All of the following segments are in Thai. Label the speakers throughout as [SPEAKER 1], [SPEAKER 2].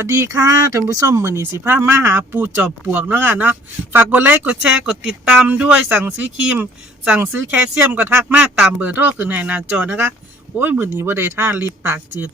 [SPEAKER 1] สวัสดีค่ะท่านผู้ชมมือนี้สิพามาหาปูจอบปวกเนาะค่ะเนาะฝากกดไลค์กดแชร์กดติดตามด้วยสั่งซื้อครีม สั่งซื้อแคลเซียมก็ทักมากตามเบอร์โทรขึ้นในหน้าจอนะคะโอ้ยมือนี้บ่ได้ท่าลิดปากจืด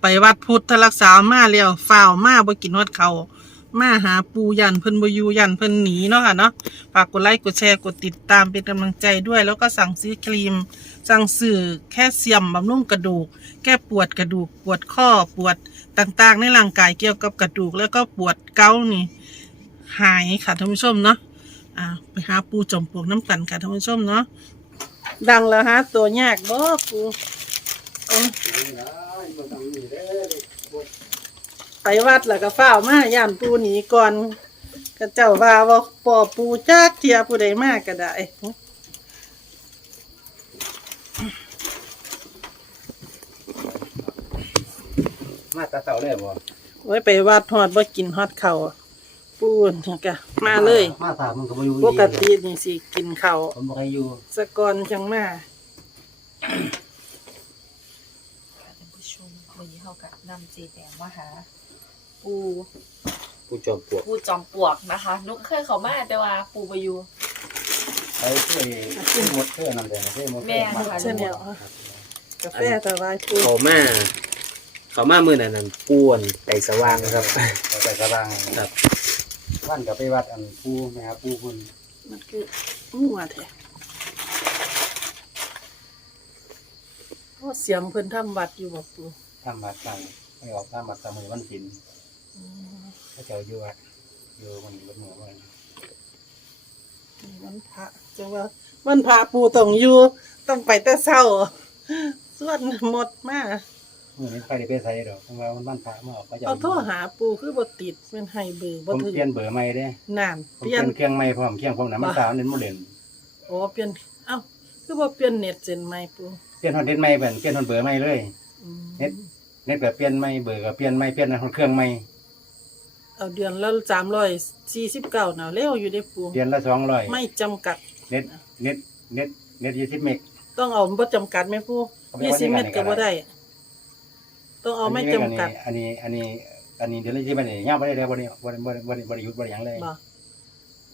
[SPEAKER 1] ไปวัดพุทธรักษามาแล้วฝ้าวมาบ่กินวัดเขา มาหาปูยันเพิ่นบอยูยันเพิ่นหนีเนาะค่ะเนาะฝากกดไลค์กดแชร์กดติดตามเป็นกำลังใจด้วย แล้วก็สั่งซื้อครีม สั่งซื้อแค่เสียมบำรุงกระดูก แก้ปวดกระดูกปวดข้อปวดต่างๆ ในร่างกายเกี่ยวกับกระดูก แล้วก็ปวดเกานี่ หายค่ะท่านผู้ชมเนาะอ่าไปหาปูจอมปลวกน้ำกันค่ะท่านผู้ชมเนาะดังแล้วฮะตัวยากบ่ปูเอา ไปวัดแล้วก็ฝ้าวมาย่านปูหนีก่อนก็เจ้าว่าว่าปอปูจักเทียผู้ใดมากก็ได้
[SPEAKER 2] มาตาเต่าเลยบ่
[SPEAKER 1] ไว้ไปวัดฮอดบ่กินฮอดข้าวปูนี่ก็มาเลย
[SPEAKER 2] มาถามมันก็บ่อยู่
[SPEAKER 1] ปกตินี่สิกินข้าว
[SPEAKER 2] ผมบ่ให้อยู่
[SPEAKER 1] สะก่อนจังมา
[SPEAKER 3] ค่ะท่านผู้ชมวันนี้เขากับนำเจแดงมาหา ปู
[SPEAKER 2] ผู้จอมปลวก
[SPEAKER 3] ปูจอมปลวกนะคะ นุกเคยเขามาแต่ว่าปูไปอยู่
[SPEAKER 2] ไปช่วยช่วยหมดเพื่อนำแต่ช่วยหมด
[SPEAKER 3] แม่ค่ะ
[SPEAKER 1] เช่นเดียว กาแฟถวายปู
[SPEAKER 4] เขามาเขามามือนั้นนั่นป้วนไต่สว่างครับ
[SPEAKER 2] เอาไปกระบัง
[SPEAKER 4] ครับ
[SPEAKER 2] วันก็ไปวัดอันปูแม่ปูคุณ
[SPEAKER 1] มันคืองัวแท้โอ้เสียงเพิ่นทำวัดอยู่บ่ปู
[SPEAKER 2] ทำบัตรสั่งไม่ออกทำบัตรสมือวันศิล พระเจ้าอยู่วัดอยู่คนบนหัวมัน
[SPEAKER 1] นี่มันพระจังว่ามันพระปูต้องอยู่ต้องไปแต่เช้าส่วนหมดมา
[SPEAKER 2] เมื่อนี้ใครได้ไปใส่ดอกเพราะว่ามันบ้านพระมาออกพระเจ้า
[SPEAKER 1] เอาโทรหาปูคือบ่ติดมันให้เบอร์
[SPEAKER 2] ผ
[SPEAKER 1] บ่
[SPEAKER 2] ม
[SPEAKER 1] ถึง
[SPEAKER 2] เปลี่ยนเบอร์ใหม่เด้
[SPEAKER 1] นาน
[SPEAKER 2] ผม
[SPEAKER 1] เป
[SPEAKER 2] เป
[SPEAKER 1] ลี่
[SPEAKER 2] ลี่
[SPEAKER 1] ย
[SPEAKER 2] ย
[SPEAKER 1] น
[SPEAKER 2] นเครื่องใหม่พร้อมเครื่องพร้อมน้ำมัน
[SPEAKER 1] บ่
[SPEAKER 2] สาวเน้นโมเดล
[SPEAKER 1] โอ้เปลี่ยนเอ้าคือบ่เปลี่ยนเน็ตเจนใหม่ปู
[SPEAKER 2] เปลี่ยนฮอดเน็ตใหม่เป็นเปลี่ยนฮอดเบอร์ใหม่เลย
[SPEAKER 1] อืม
[SPEAKER 2] เน็ต เน็ตก็เปลี่ยนใหม่เบอร์ก็เปลี่ยนใหม่เปลี่ยนฮอดเครื่องใหม่
[SPEAKER 1] เอาเดือนละสามร้อยสี่สิบเก้าน่ะเร็วอยู่ได้ปู
[SPEAKER 2] เดือนละสองร้อย
[SPEAKER 1] ไม่จำกัด
[SPEAKER 2] เน็ตเน็ตเน็ตเน็ตยี่สิบเมก
[SPEAKER 1] ต้องเอาบ่จำกัดไหมปู
[SPEAKER 2] เอาไป
[SPEAKER 1] ยี่
[SPEAKER 2] เอา
[SPEAKER 1] สิบ
[SPEAKER 2] ที่
[SPEAKER 1] เม
[SPEAKER 2] ไหน
[SPEAKER 1] ตรก็
[SPEAKER 2] ก็
[SPEAKER 1] บ่
[SPEAKER 2] ได้
[SPEAKER 1] ได้ ต้องเอาไม่จำกัด
[SPEAKER 2] อันนี้อันนี้ อันนี้เดี๋ยวเราจะไปไหนย่างไปได้เลยบริบริบริบริบริยุทธ์บริยังเลย
[SPEAKER 1] บ่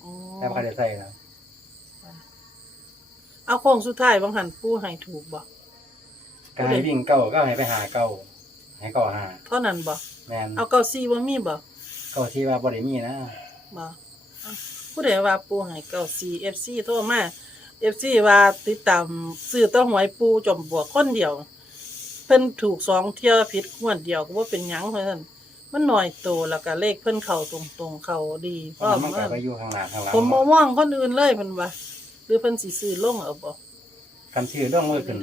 [SPEAKER 1] อ๋อ
[SPEAKER 2] แต่ไม่ได้ใส่นะ
[SPEAKER 1] เอาโค้งสุดท้ายบางหันปูให้ถูกบ่
[SPEAKER 2] ก็ให้วิ่งเก้าก็ให้ไปหาเก้าให้เก้าหา
[SPEAKER 1] เท่านั้นบ่
[SPEAKER 2] แมน
[SPEAKER 1] เอาเก้าซี่บ่มีบ่
[SPEAKER 2] เก้าที่ว่าบริมีนะ
[SPEAKER 1] บ่เอ้าผู้ใดว่าปูให้เก้าซี่ FC โทรมา FC ว่าติดตามซื้อเต้าหวยปูจอมบวกคนเดียว เพิ่นถูกสองเที่ยวผิดงวดเดียวก็บ่เป็นหยังเพราะฉะนั้นมันน้อยโตแล้วก็เลขเพิ่นเข้าตรงๆเข้าดี
[SPEAKER 2] เพ
[SPEAKER 1] พร้
[SPEAKER 2] ราะ
[SPEAKER 1] อม
[SPEAKER 2] มันก็
[SPEAKER 1] มาก
[SPEAKER 2] ไปอยู่ข้างหน้าข้างหลัง
[SPEAKER 1] ผมบ่ว่างคนอื่นเลยเพิ่นว่าหรือเพิ่นสิซื้อลงเอาบ่
[SPEAKER 2] คันซื้อเรื่องมือขึ้น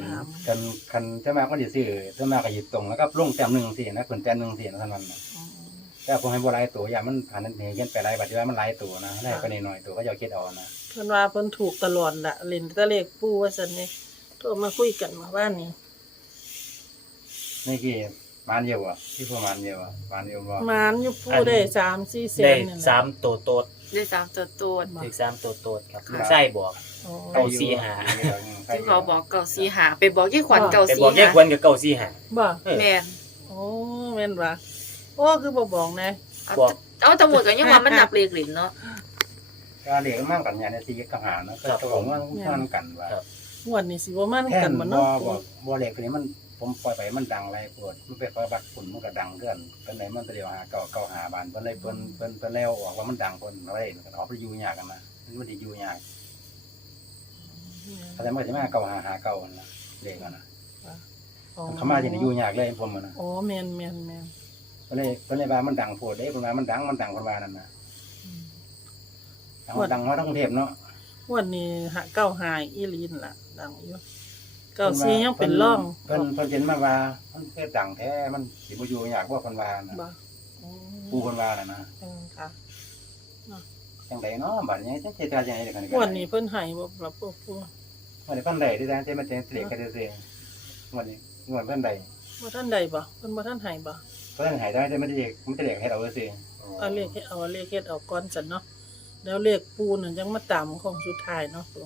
[SPEAKER 2] กันคันจะมาก็จะซื้อจะมาก็หยิบตรงแล้วก็ลงแต้มหนึ่งสี่นะขึ้นแต้มหนึ่งสี่นะท่านมันนะ
[SPEAKER 1] อืม
[SPEAKER 2] แต่ผมให้บัวลายตัวอย่างมันผ่านนั่นเองเขียนไปลายบัตรที่ว่ามันลายตัวนะได้ไปหน่อยๆตัวก็จะคิดเอานะ
[SPEAKER 1] เพิ่นว่าเพิ่นถูกตลอดละเล่นแต่เลขปูว่าซั่นนี่โทรมาคุยกันมาบ้านนี้
[SPEAKER 2] นี่กี่มานเดียวอะที่พวกมานเดียวอะมานเดียวบ่
[SPEAKER 1] มานอยู่ปูได้3 4แส
[SPEAKER 4] ได้
[SPEAKER 1] นนี่แหละ
[SPEAKER 4] สามตัวโตด
[SPEAKER 3] ได้ตามตัวตัว
[SPEAKER 1] บ่
[SPEAKER 4] เลขสามตัวโตดครับลูกไส้บอก
[SPEAKER 1] อ๋อ
[SPEAKER 4] เก้าสี่หา
[SPEAKER 3] ที่เขาบอกเก่าสีหาไปบอกยี่ขวัญเก่า
[SPEAKER 4] แต่
[SPEAKER 3] สี
[SPEAKER 4] บอกแยก
[SPEAKER 3] หา
[SPEAKER 4] ควรกับเก้าสี่หา
[SPEAKER 1] บ่
[SPEAKER 4] เออ
[SPEAKER 3] แม่น
[SPEAKER 1] โอ้แม่นว่า โอ้คือบ่บอกนะ
[SPEAKER 3] เอา
[SPEAKER 4] บอก
[SPEAKER 3] เอาตำรวจกันยังว่ามันนับเลขหลินเนาะ
[SPEAKER 2] ก็เรียกมากกันอย่างในสี่กับหานะก็ผมว่ามันกันว่า
[SPEAKER 1] งวดนี้สิบ่มัน
[SPEAKER 2] แท่
[SPEAKER 1] กัน
[SPEAKER 2] น
[SPEAKER 1] บ่
[SPEAKER 2] บ่
[SPEAKER 1] เนาะ
[SPEAKER 2] บ่บ่เล็กตัวนี้มันผมปล่อยไปมันดังไรปวดมันไปคอยบักฝุ่นมันก็ดังเกินเป็นไหนมันไปเดียวหาเก่าเก่าหาบานเพิ่นเลยเพิ่นเพิ่นเพิ่นแล้วออกว่ามันดังเพิ่นเอาไว้มันออกไปอยู่ยากกันนะมันสิอยู่ยากแต่มันสิมาเก่าหาหาเก่านะเลขมันนะ
[SPEAKER 1] อ๋อ
[SPEAKER 2] เขามาที่นี่อยู่ยากเลยผมมันนะ
[SPEAKER 1] อ๋อแม่นแม่นแม่น
[SPEAKER 2] เพิ่นเลยเพิ่นเลยว่ามันดังโพดเด้เพิ่นว่ามันดังมันดังเพิ่นว่านั่นน่ะ
[SPEAKER 1] อืม
[SPEAKER 2] ดังดังมาทั้งกรุงเทพเนาะ
[SPEAKER 1] งวดนี้หาเก้าหายอีหลีนล่ะ ดังอยู่เก้าซียังเป็นร่อง
[SPEAKER 2] เพิ่นเพิ่นเห็นมาว่ามันเกิดดังแท้มันสิบ่อยู่ยากว่าเพิ่นว่านะ
[SPEAKER 1] บ่อ๋อ
[SPEAKER 2] ปูเพิ่นว่าน่ะนะ
[SPEAKER 1] เออค่ะ
[SPEAKER 2] จังไดเนาะบัดนี้จังสิตาจังได๋กัน
[SPEAKER 1] งวดนี้เพิ่นให้บ่รับบ่ปู
[SPEAKER 2] วันนี้เพิ่นได้ที่จังสิมันจังสิเด็กก็ได้สิวันนี้งวดเพิ่นได้
[SPEAKER 1] บ่ทันใดบ่เพิ่นบ่ทันให้บ่
[SPEAKER 2] เพิ่นให้ได้แต่มันเด็กมันจะเด็กให้เราสิ
[SPEAKER 1] เอาเลขให้เอาเลขเฮ็ดเอาก่อนซั่นเนาะแล้วเลขปูนั่นยังมาตามของสุดท้ายเนาะปู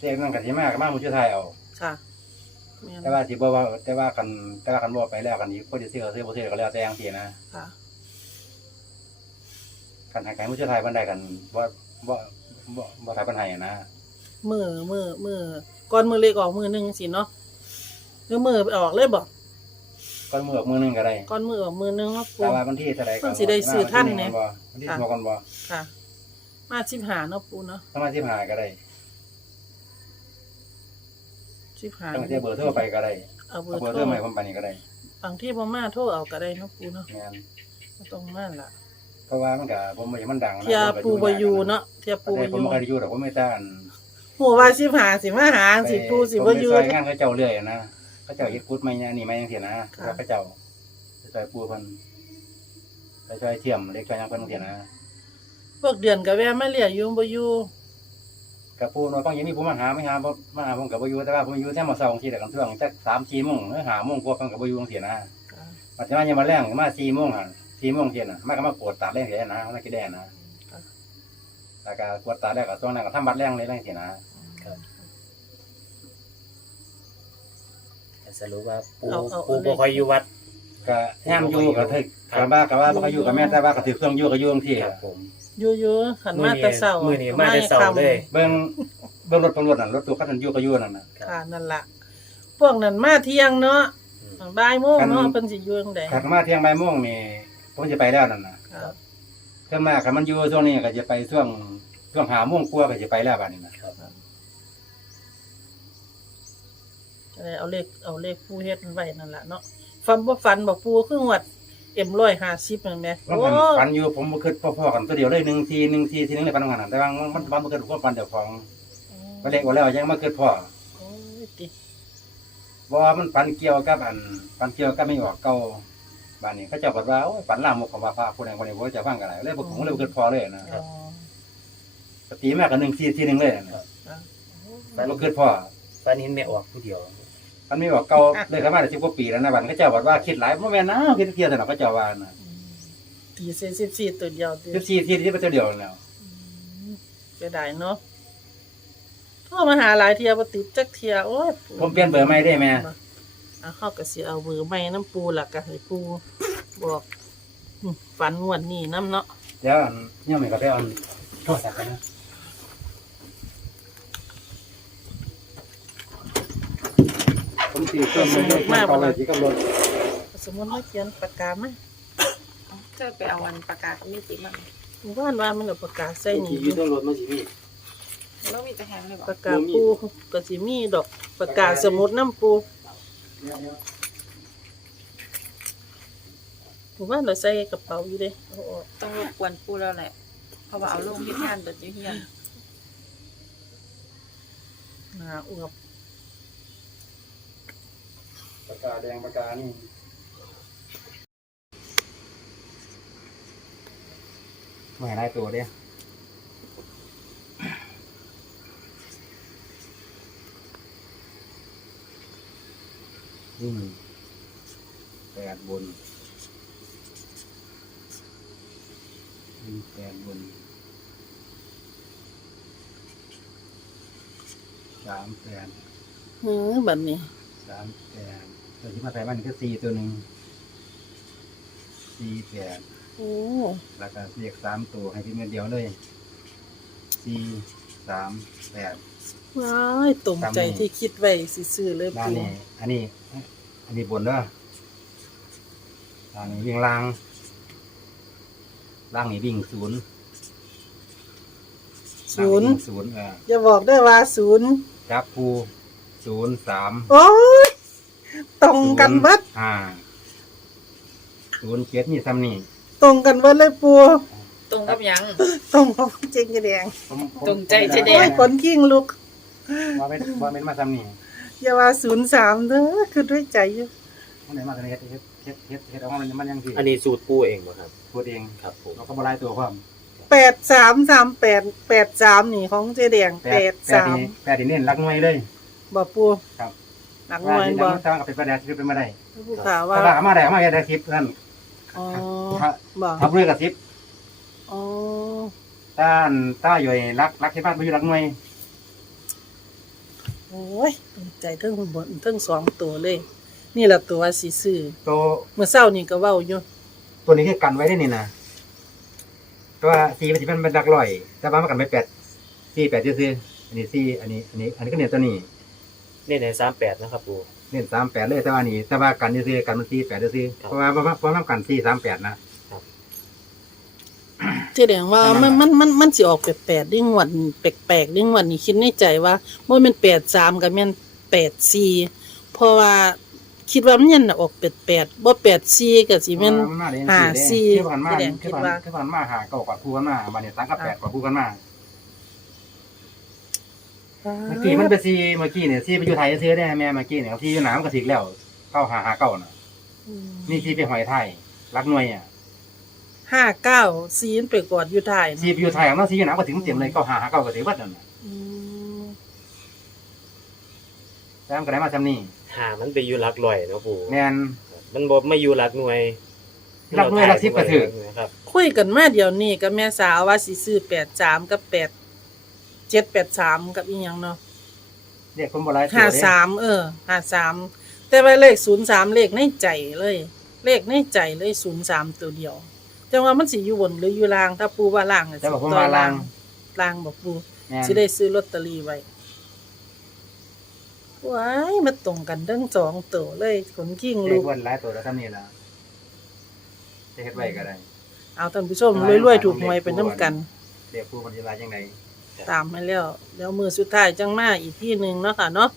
[SPEAKER 2] เด็กนั่นก็สิมาก็มาหมู่ชื่อไทยเอา
[SPEAKER 1] ค่ะแม่น
[SPEAKER 2] แต่ว่าสิบ่ว่าแต่ว่ากันแต่ว่ากันบ่ไปแล้วกันอีกคนสิซื้อก็ซื้อบ่ซื้อก็แล้วแต่จังซี่นะ
[SPEAKER 1] ค่ะ
[SPEAKER 2] กันหายไก่มือเชื่อไทยบันไดกันว่าว่าว่าว่าไทยบันไดอะนะ
[SPEAKER 1] มือมือมือก่อนมือเล็กออกมือหนึงสิเนาะหรือมือออกเลยบ่
[SPEAKER 2] ก็ มือออกมือหนึงก็ได้
[SPEAKER 1] ก่อนมือออกมือหนึงเนาะปู
[SPEAKER 2] แต่ว่าวันที่เท่าไหร่
[SPEAKER 1] เพิ่นสิได้ซื้อทันเนี่ย
[SPEAKER 2] วันที่สิบหกกันบ่
[SPEAKER 1] ค่ะ มาสิบหาเนาะปูเนาะ
[SPEAKER 2] ถ้ามาที่หาก็ได้
[SPEAKER 1] สิบหา
[SPEAKER 2] ต้องเทียบเบอร์โทรไปก็ได้
[SPEAKER 1] เอาเบอ
[SPEAKER 2] เอา
[SPEAKER 1] ร์
[SPEAKER 2] เบอร์
[SPEAKER 1] โท
[SPEAKER 2] โท
[SPEAKER 1] ร
[SPEAKER 2] รใหม่ผมไปนี่ก็ได้
[SPEAKER 1] บางที่บ่มาโทรเอาก็ได้เนาะปูเนาะ
[SPEAKER 2] แม่น
[SPEAKER 1] บ่ต้องมาล่ะ
[SPEAKER 2] เพราะว่ามันก็ผมไม่มันดังนะ
[SPEAKER 1] เทียปูบ่อยู่เนาะเทียปู
[SPEAKER 2] แต่
[SPEAKER 1] บ่อ
[SPEAKER 2] ผม
[SPEAKER 1] ยู่
[SPEAKER 2] ไม่เคยได้อยู่หรอกผมไม่ต้าน
[SPEAKER 1] หัวว่าสิบหาสิมาหาสิปูสิบ่อยู่
[SPEAKER 2] ผมไปซอยงานเขาเจ้าเรื่อยนะ เขาเจ้าเฮ็ดกุดไม่เนี่ยนี่ไม่ยังเสียนะ
[SPEAKER 1] ค่ะ
[SPEAKER 2] แล้วเขาเจ้าไปซอยปูเพิ่นไปซอยเทียมเล็กซอยหยังเพิ่นเสียนะ
[SPEAKER 1] พวกเดือนก็แวะมาเรียกอยู่บ่อยู่
[SPEAKER 2] กับปูน้อยฟังอย่างนี้ผมมาหาไม่หาบ่มาหาผมกับบ่อยู่แต่ว่าผมอยู่แค่มาเช้าทีแต่กันช่วงจัก3 4โมงหรือ5โมงกว่าเพิ่นก็บ่อยู่จังซี่นะ ปัจจุบันยังมาแรงมา4โมงหั่น4โมงเที่ยงน่ะมาก็มาปวดตาแรงเสียนะมันก็ได้นะแล้วก็ปวดตาแรกก็ช่วงนั้นก็ทำบัดแรงเลยแรงสินะ
[SPEAKER 4] สรุปว่าปู
[SPEAKER 1] เอาเอา
[SPEAKER 4] ปูบ่ค่อยอยู่วัด
[SPEAKER 2] ก็ย่ามอยู่ก็ถึกก็ว่าก็ว่าบ่ก็อยู่กับแม่แต่ว่าก็ถือเครื่องอยู่ก็อยู่จังซี่
[SPEAKER 4] ครับผม
[SPEAKER 1] อยู่อยู่ขันมาแต่เช้า
[SPEAKER 4] มื้อนี้มาแต่เช้าเลย
[SPEAKER 2] เบิ่งเบิ่งรถตำรวจนั่นรถตู้คันนั้นอยู่ก็อยู่นั่นน่ะ
[SPEAKER 1] ค่ะนั่นล่ะพวกนั้นมาเที่ยงเนาะบ่ายโมงเนาะเพิ่นสิอยู่จังได๋
[SPEAKER 2] ขันมาเที่ยงบ่ายโมงนี่ผมจะไปแล้วนั่นน่ะ
[SPEAKER 1] ครับ
[SPEAKER 2] ถ้ามาคันมันอยู่ช่วงนี้ก็จะไปช่วงช่วง5โมงกว่าก็จะไปแล้วบัดนี้นะ
[SPEAKER 1] จะได้เอาเลขเอาเลขผู้เฮ็ดไว้นั่นล่ะเนาะฟันบ่ฟันบ่ปูคือหวดเอ็ม150นั่นแหม
[SPEAKER 2] มัน
[SPEAKER 1] โอ้
[SPEAKER 2] ฝันอยู่ผมบ่คิดพ่อๆกันตัวเดียวเลยหนึ่งทีหนึ่งทีทีหนึงเลยปันงานนั้นแต่ว่ามันมันบ่คิดความฝันเจ้าของมาเล็กกว่าแล้วยังมาเกิดพ่อ
[SPEAKER 1] โอ้ยติ
[SPEAKER 2] เพราะว่ามันปันเกี่ยวกับอันปันเกี่ยวกับไม่ออกเก่าบ้านนี้เขาเจ้าบอกว่าโอ้ยปันลามกของว่าพระผู้ใดคนใดบ่จะฟังกันเลยเลยบ่ผมเลยบ่เกิดพ่อเลยนะ
[SPEAKER 1] อ๋อ
[SPEAKER 2] ปกติแม่ก็หนึ่งทีทีหนึงเลยนะแต่บ่เกิดพ่อ
[SPEAKER 4] ตอนนี้ไม่ออกผู้เดียว
[SPEAKER 2] มันไม่ออกเก่าเลยเข้ามาได้10กว่าปีแล้วนะบ้านเขาเจ้าบอกว่าคิดหลายบ่แม่นนะคิดเที่ยวแต่เนาะเขาเจ้าว่านะ
[SPEAKER 1] ตีเซน14ตัวเดียวติ
[SPEAKER 2] 14ทีที่เป็นตัวเดียวแล้ว
[SPEAKER 1] เสียดายเนาะโทรมาหาหลายเที่ยบ่ติดจักเที่ยโอ้ย
[SPEAKER 2] ผมเปลี่ยนเบอร์ใหม่ได้แม่
[SPEAKER 1] อะเฮาก็สิเอาเบอร์ใหม่น้ำปูล่ะก็ให้ปูบอกอืมฝันงวดนี้นํเนาะ
[SPEAKER 2] เดี๋ยวอันเนี่ยมันก็ไปเอาโทรศัพท์กันนะ ผมสิเครื่องมือเก่าเลยที่กำหนด
[SPEAKER 1] สมมุติว่าเขียนปากกามา
[SPEAKER 3] เจะไปเอาวันประกาศมีติมัน
[SPEAKER 1] หมู่บ้านว่ามันเอาปากกาใส่นี่
[SPEAKER 2] ที่อยู่ต้องรถมันสิมี
[SPEAKER 3] แล้วมีแต่แฮงเลยบอก
[SPEAKER 1] ปากกาปูก็สิมีดอกปากกาสมุดน้ำปูหมู่บ้านเราใส่กระเป๋าอยู่เด้เอาออก
[SPEAKER 3] ต้องรบกวนปูแล้วแหละเพราะว่าเอาลงที่งานเดินอยู่เฮียน
[SPEAKER 1] หน้าอวบ
[SPEAKER 2] ปากกาแดงปากกานี่ไม่หลายตัวเด้อืมแปดบนอืมแปดบนสามแปด
[SPEAKER 1] หือบัดนี้
[SPEAKER 2] สามแปดตัวที่มาใส่บ้านก็สี่ตัวหนึ่งสี่แปด
[SPEAKER 1] โอ้
[SPEAKER 2] แล้วก็เรียกสามตัวให้พี่เงินเดียวเลยสี่สามแปด
[SPEAKER 1] ว้ายตรงใจที่คิดไว้สิซื้อเลย
[SPEAKER 2] ด้าน
[SPEAKER 1] ปู
[SPEAKER 2] นี้อันนี้ อันนี้บนเด้อด้านนี้วิ่งล่าง ล่างนี่วิ่งศูนย์
[SPEAKER 1] ศูนย์
[SPEAKER 2] ล่างวิ่งศูนย์เออ
[SPEAKER 1] อย่าบอกได้ว่าศูนย์
[SPEAKER 2] จับภูศูนย์สาม
[SPEAKER 1] โอ้ย ตรงกันเบิด
[SPEAKER 2] อ่าศูนย์เจ็ดนี่ซ้ำนี่
[SPEAKER 1] ตรงกันเบิดเลยปู
[SPEAKER 3] ตรงกับหยัง
[SPEAKER 1] ตรงกับเจงกระแดง
[SPEAKER 2] ผมผม
[SPEAKER 3] ตรงใจเจ๊แด
[SPEAKER 1] โอ้ยคนกิ้งลุก
[SPEAKER 2] ว่าเป็นว่าเป็นมาซ้ำนี่
[SPEAKER 1] อย่าว่าศูนย์สามเด้อคือด้วยใจอยู่
[SPEAKER 2] มันไหนมากันเฮ็ดเฮ็ดเฮ็ดเฮ็ดเฮ็ดเอามันมันยังสิ
[SPEAKER 4] อันนี้สูตรปูเองบ่ครับ
[SPEAKER 2] พูดเอง
[SPEAKER 4] ครับผม
[SPEAKER 2] เราก็บ่หลายตัวความ
[SPEAKER 1] แปดสามสามแปดแปดสามนี่ของเจแดงแปด
[SPEAKER 2] แปด
[SPEAKER 1] สาม
[SPEAKER 2] นี่แปดนี่เน้นรักหน่วยเลย
[SPEAKER 1] บ่ปู
[SPEAKER 2] ครับ
[SPEAKER 1] หนักหน่วยบ่
[SPEAKER 2] ว่าที่นั่งมันก็เป็นประเด็นที่เป็นมาได้
[SPEAKER 1] ผู้ข่าว
[SPEAKER 2] ถ้า
[SPEAKER 1] ว่า
[SPEAKER 2] ว่าเอามาได้เอามาได้ทิปนั่น
[SPEAKER 1] อ๋อ
[SPEAKER 2] ถ้า
[SPEAKER 1] บ่
[SPEAKER 2] ถ้าเพื่อกับทิป
[SPEAKER 1] อ๋อ
[SPEAKER 2] ต้านต้าอยู่ในรักรักที่บ้านบ่อยู่รักหน่วย
[SPEAKER 1] โอ้ยตรงใจเทั้งบนเทั้งสองตัวเลย นี่แหละตัวสีซื้อ
[SPEAKER 2] ตัว
[SPEAKER 1] เมื่อเช้านี่ก็เว้าอยู่
[SPEAKER 2] ตัวนี้คือกันไว้ได้นี่นะตัวสีมันสิเป็นเป็นดักลอย แต่ว่ามันกันไม่แปดสี่แปดซื่อๆอันนี้สี่อันนี้อันนี้ อันนี้ก็เนี่ยตัวนี้
[SPEAKER 4] เนี่ยในสามแปดนะครับปู
[SPEAKER 2] เน้นสามแปดเลยแต่ว่านี่แต่ว่ากันซื่อๆกันมันสี่แปดซื่อๆ
[SPEAKER 4] ครับ
[SPEAKER 2] เพราะว่าเพราะว่าเพราะว่ากันสี่สามแปดนะ
[SPEAKER 1] แสดงว่ามันมันมันมันสิออกแปลกๆดิ้งวันแปลกๆดิ้งวันนี่คิดในใจว่าบ่แม่น83ก็แม่น84เพราะว่าคิดว่ามันยันน่ะออก88บ่84ก็สิแม่น
[SPEAKER 2] เพราะว่ามันมาเรียน
[SPEAKER 1] หา
[SPEAKER 2] สี่
[SPEAKER 1] สี่
[SPEAKER 2] เด้คือผ่านมา
[SPEAKER 1] แสดง
[SPEAKER 2] คือ
[SPEAKER 1] คิด
[SPEAKER 2] ผ่าน
[SPEAKER 1] ว่า
[SPEAKER 2] คือผ่านมาหาเก้ากว่าคู่กันมาบัดนี้สามกับแปดกว่าคู่กันมา เมื่อกี้มันเป็นสี่เมื่อกี้เนี่ยสี่ไปอยู่ไทยซื้อได้แม่เมื่อกี้เนี่ยสี่อยู่หนามนก็สิกแล้วเก้าหาหาเก้าน่ะนี่สี่ไปหอยไทยรักหน่วยอะ
[SPEAKER 1] ห้าเก้าซีนไปกอดอยู่ท้าย
[SPEAKER 2] สี่ไปอยู่ไทยของเราสี่อยู่หนามก็ถึงเต็มเลยเก้าหาหาเก้าก็ถือว่านั่นน่ะ
[SPEAKER 1] อืม
[SPEAKER 2] แต่มันก็ได้มาจำนี่
[SPEAKER 4] หามันไปอยู่หลักร้อยเนาะปู
[SPEAKER 2] แม่น
[SPEAKER 4] มันบ่ไม่อยู่หลักหน่วย
[SPEAKER 2] หลักหน่วยหลักสิบก็ถือ
[SPEAKER 4] นะครับ
[SPEAKER 1] คุยกันมาเดี๋ยวนี้กับแม่สาวว่าสิซื้อ83กับ 8 783กับอีหยังเนาะ
[SPEAKER 2] เรียกคนโบราณ
[SPEAKER 1] ห้าสามเออห้าสามแต่ว่าเลขศูนย์สามเลขในใจเลย เลขในใจเลยศูนย์สามตัวเดียวจังว่ามันสิอยู่บนหรืออยู่ล่าง ถ้าปูว่าล่างก็
[SPEAKER 2] แต่
[SPEAKER 1] สิ
[SPEAKER 2] บอกผม
[SPEAKER 1] ต่อ
[SPEAKER 2] มาลาง
[SPEAKER 1] ล่างบอกปู
[SPEAKER 2] แม่น
[SPEAKER 1] สิได้ซื้อลอตเตอรี่ไว้ว้ายมาตรงกันทั้งสองตัวเลยขนกิ้ง
[SPEAKER 2] เรี
[SPEAKER 1] ลู
[SPEAKER 2] ยก
[SPEAKER 1] ก
[SPEAKER 2] วันหลายตัวแล้วทำนี่ละจะเฮ็ดไว้ก็ได้
[SPEAKER 1] เอาท่านผู้ชมรวยๆถูกหวยไปน้ำกัน
[SPEAKER 2] เรียกผู้คนที่ลายยังไง
[SPEAKER 1] ตามให้แล้วแล้วมือสุดท้ายจังมาอีกที่หนึ่งเนาะค่ะเนาะ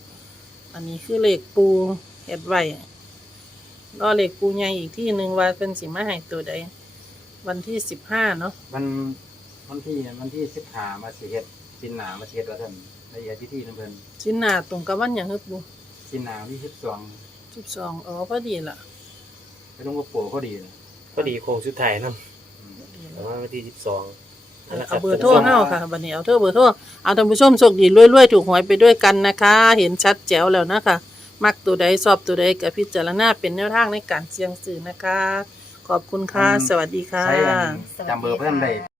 [SPEAKER 1] อันนี้คือเลขปูเฮ็ดไว้รอเลขปูใหญ่อีกที่หนึ่งว่าเป็นสิมาให้ตัวใดวันที่สิบห้าเนาะ
[SPEAKER 2] มันวันที่วันที่สิบหามาสิเฮ็ดสินหนามาสิเฮ็ดว่าท่านละเอียดพิธีนั่นเพิ่น
[SPEAKER 1] ชิ้นหน้าตรงกับวันอย่างฮึบปู
[SPEAKER 2] สินหนาวันที่สิบสอง
[SPEAKER 1] สิบสองอ๋อพอดีละ
[SPEAKER 2] ไปลงกับปู่พอดีนะ
[SPEAKER 4] ก็ดีโค้งสุดท้ายนำ
[SPEAKER 2] อืม
[SPEAKER 1] พอดี
[SPEAKER 4] ประ
[SPEAKER 1] ละ
[SPEAKER 4] มาณวันที่สิบสอง
[SPEAKER 1] เอาเบอร์โทรเฮาค่ะบัดนี้เอาเทอเบอร์โทรเอาท่านผู้ชมโชคดีรวยๆถูกหวยไปด้วยกันนะคะ เห็นชัดแจ๋วแล้วนะคะ มักตัวใดชอบตัวใดกับพิจารณาเป็นแนวทางในการเสี่ยงซื้อนะคะ ขอบคุณค่ะ สวัสดีค่ะ
[SPEAKER 2] ใช้อันจำเบอร์เพิ่นได้